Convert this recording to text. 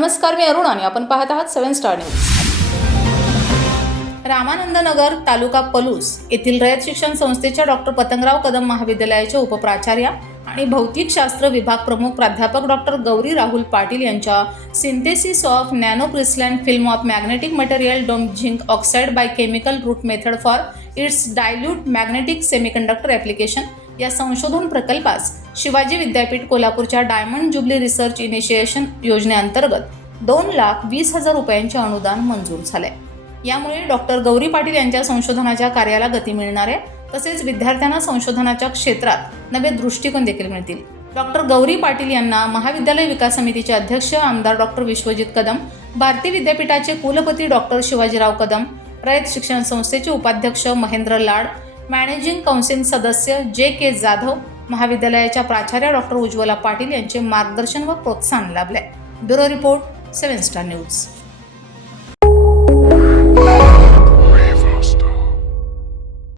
नमस्कार मी अरुण आणि आपण पाहत आहात seven star news. Ramanandnagar taluka Palus येथील रयत शिक्षण संस्थेच्या डॉक्टर पतंगराव कदम महाविद्यालयाच्या उपप्राचार्या आणि भौतिकशास्त्र विभाग प्रमुख प्राध्यापक डॉक्टर गौरी राहुल पाटील यांच्या synthesis of nano crystalline film of magnetic material dome zinc oxide by chemical route method for its dilute magnetic semiconductor application या संशोधन प्रकल्पास शिवाजी विद्यापीठ कोल्हापूरच्या डायमंड जुबली रिसर्च इनिशिएशन योजनेअंतर्गत दोन लाख वीस हजार रुपयांचे अनुदान मंजूर झाले यामुळे डॉक्टर गौरी पाटील यांच्या संशोधनाच्या कार्याला गती मिळणार आहे तसेच विद्यार्थ्यांना संशोधनाच्या क्षेत्रात नवे दृष्टिकोन देखील मिळतील. डॉक्टर गौरी पाटील यांना महाविद्यालय विकास समितीचे अध्यक्ष आमदार डॉक्टर विश्वजित कदम भारती विद्यापीठाचे कुलपती डॉक्टर शिवाजीराव कदम रयत शिक्षण संस्थेचे उपाध्यक्ष महेंद्र लाड मॅनेजिंग काउन्सिल सदस्य जे के जाधव महाविद्यालयाच्या प्राचार्य डॉक्टर उज्ज्वला पाटील यांचे मार्गदर्शन व प्रोत्साहन लाभले bureau report seven star news.